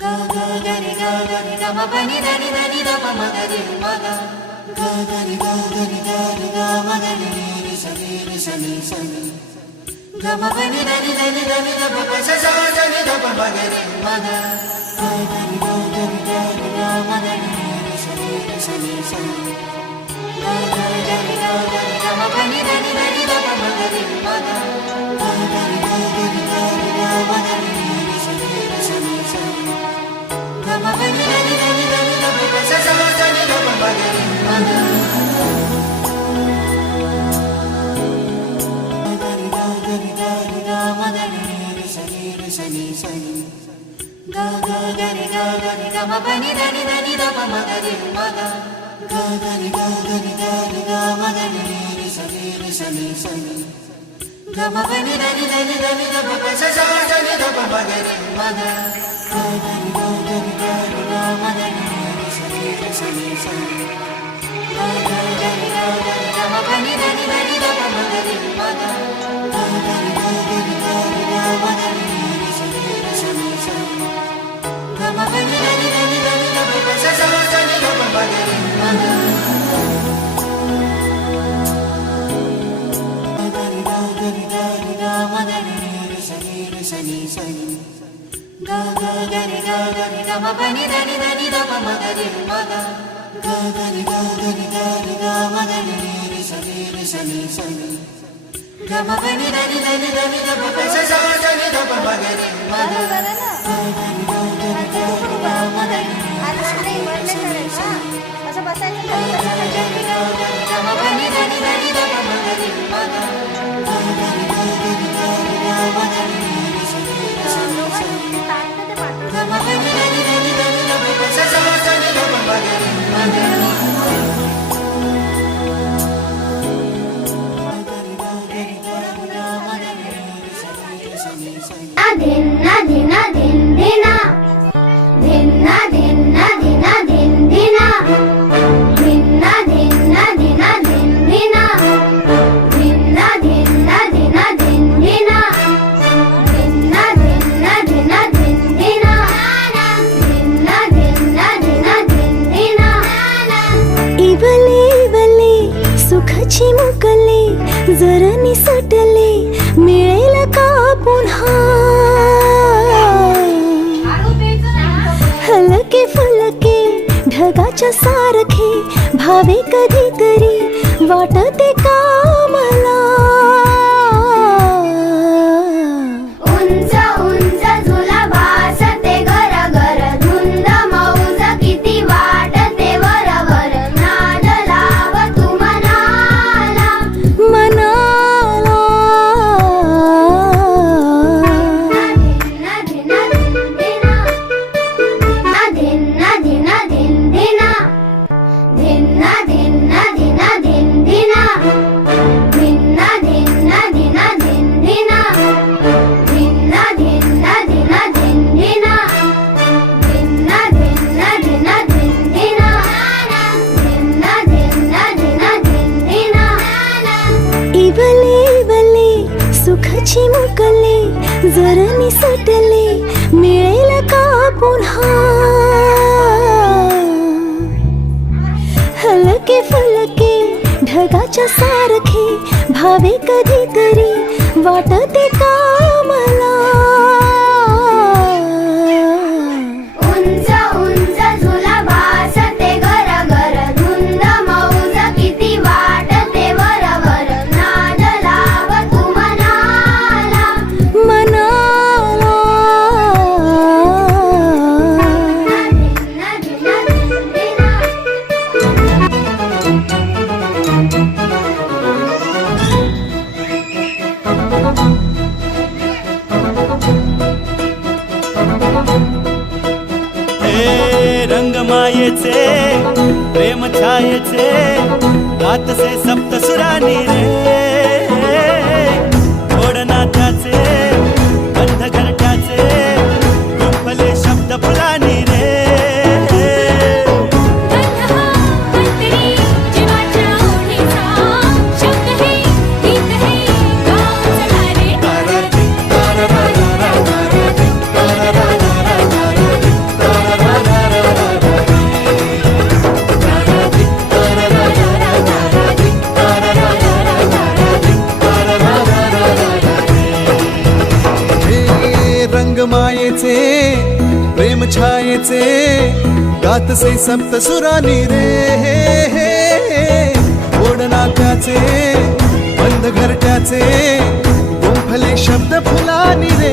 गा गा गा रे गा गा रे गा मा प नि धा नि धा प म ग रे म गा गा गा रे गा गा रे गा रे गा म ग रे रे स नि सा नि गा मा प नि धा प प स स नि धा प म ग रे म गा गा गा रे गा गा रे गा म ग रे रे स नि सा नि गा गा गा रे गा गा मा प नि धा प म ग रे म गा गा गा रे गा गा म ग रे रे स नि सा नि गा मा प नि धा प प स स नि धा प म ग रे म गा गा गा गा रे गा गा मा प नि धा प म ग रे म गा गा गा रे गा गा मा ग रे रे स नि सा नि गा मा प नि धा प प स स नि धा प म ग रे म गा गा गा रे गा मा ग रे रे स नि सा नि गा गा गा रे गा मा प नि धा प म ग रे म गा गा गा रे गा मा ग रे रे स नि सा नि गा मा प नि धा प प स स नि धा प म ग रे म गा गा गा गा रे गा मा प नि धा प म ग रे म गा गा गा रे गा मा ग रे रे स नि सा नि गा मा प नि धा प प स स नि धा प म ग रे म गा गा गा रे गा मा ग रे असं बसायचं गा मा प नि धा प म ग रे म गा गा गा रे गा मा ग रे रे स नि सा नि गा मा प नि धा प प स स नि धा प म ग रे म गा धिन्ना धिना धिन धिना धिन्ना धिन्ना धिना धिन धिना धिन्ना धिन्ना धिना धिन धिना धिन्ना धिन्ना धिना धिन धिना धिन्ना धिन्ना धिना धिन धिना धिन्ना धिन्ना धिना धिन धिना इवले इवले सुखाची मुकले जरा निसटले मिळेल का पुन्हा हलके फलके ढगाच्या सारखे भावे कधीतरी वाटते का मला उंच उंच झुला भासते घर घर धुंद मौज किती वाटते वर वर नाद लाव तू मनाला मनाला धिन्ना धिन्ना धिन्ना धिन धिना धिन्ना धिन्ना धिना धिन धिना धिन्ना धिन्ना धिना धिन धिना धिन्ना धिन्ना धिना धिन धिना धिन्ना धिन्ना धिना धिन धिना धिन्ना धिन्ना धिना धिन धिना इवले इवले सुखाची मुकले जरा निसटले मिळेल का पुन्हा हलके फलके ढगाच्या सारखे भावे कधीतरी वाटते का मला उंच उंच झुला भासते घर घर धुंद मौज किती वाटते वर वर नाद लाव तू मनाला मनाला धिन्ना धिन्ना धिन धिना हे रंगमायेचे प्रेम छायेचे गातसे सप्तसुरानी रे गोड नाथाचे गंध घरट्याचे गुंफले शब्द फुलानी रे प्रेम छायेचे गातसे सप्त सुरानी रे ओढ नात्याचे बंद घरट्याचे गुंफले शब्द फुलानी रे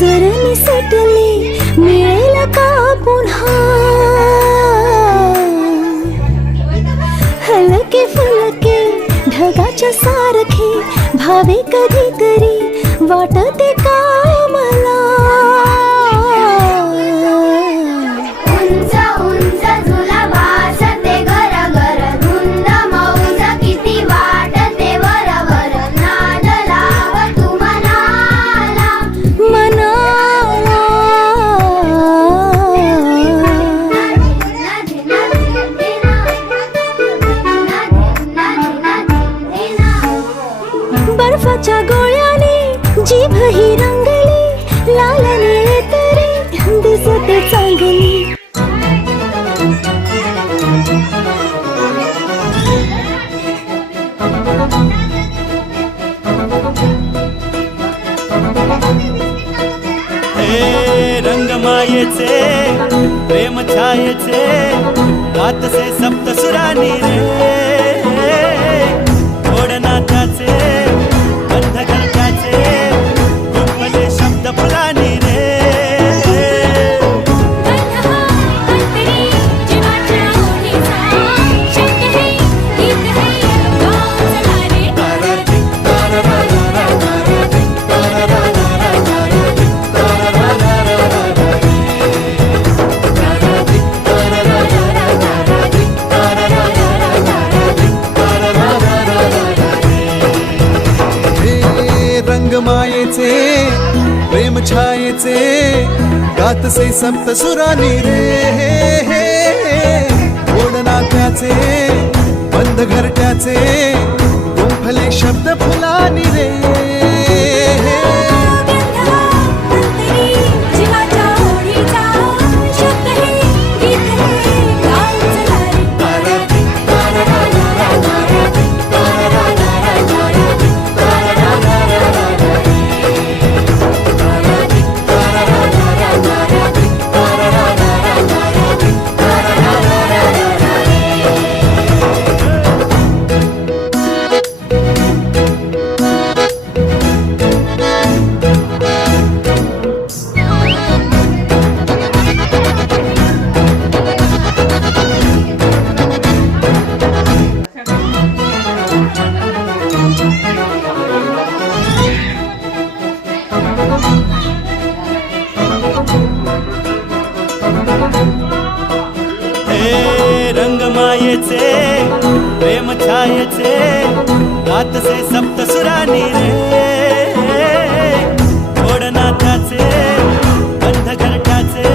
जर निसटले मिळेल का पुन्हा हलके फुलके ढगाच्या सारखे भावे कधीतरी वाटते का मला उंच उंच झुला भासते घर घर धुंद मौज किती वाटते वर वर नाद लाव तू मनाला बर्फाच्या गोळ्याने जीभ ही रंगली लालने तरी दिसते चांगली हे रंगमायेचे प्रेम छायेचे गातसे सप्त सुरानी रे ओढ नात्याचे बंध घरट्याचे गुंफले शब्द फुलानी रे रंगमायेचे प्रेम छायेचे गातसे सप्त सुरानी रे ओढ नात्याचे बंद घरट्याचे गुंफले शब्द फुलानी रे मायेचे प्रेम छायेचे गातसे सप्तसुरानी रे गोड नाथाचे बंध घरट्याचे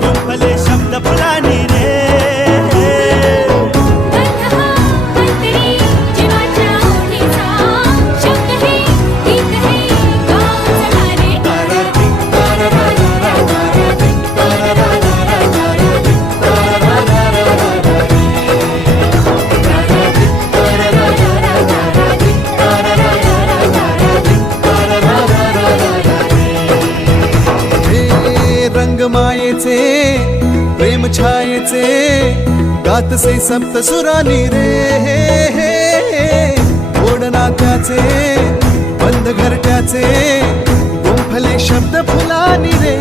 गुंफले शब्द फुलानी रे रंग मायेचे प्रेम छायेचे गातसे सप्तसुरानी रे गोड नात्याचे बंद घरट्याचे गुंफले शब्द फुलानी रे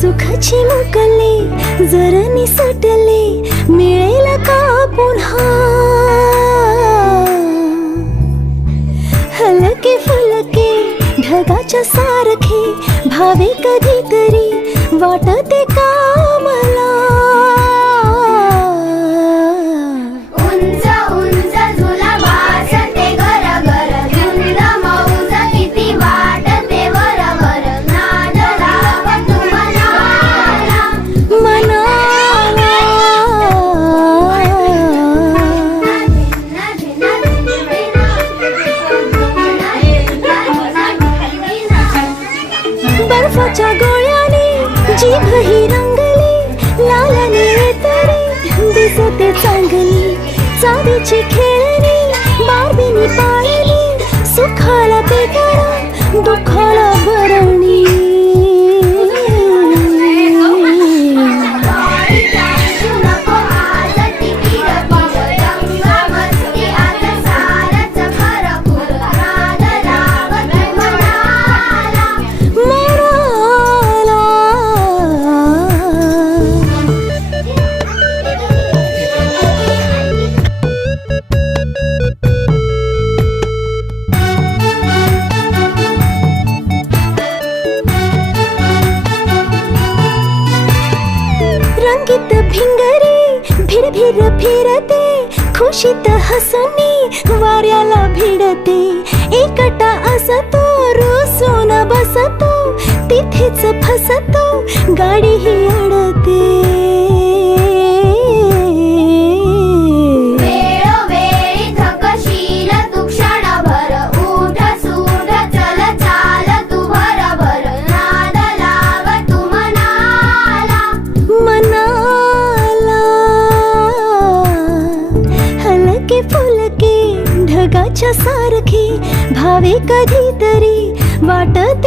सुखाची मुकले जर निसटले मिळेल का पुन्हा हलके फुलके ढगाच्या सारखे भावे कधीतरी वाटते का मला उंच उंच झुला भासते घर घर धुंद मौज किती वाटते वर वर नाद लागतो मनाला बर्फाच्या गोळ्याने जीभ ही रंगली लालने तरी दिसते चांगली चावीची खेळणी बारबीनी पाळली सुखाला पेटाळा दुःखाला भरणी रंगीत भिंगरी भिर भिर फिरते खुशीत हसनी वाऱ्याला भिडते एकटा असतो रुसून बसतो तिथेच फसतो गाडी ही अडते वेळोवेळी थकशील तू क्षणभर उठ सूट चल चाल तू भरभर नाद लाग तू मनाला हलके फुलके ढगाच्या सारखे भावे कधीतरी वाटते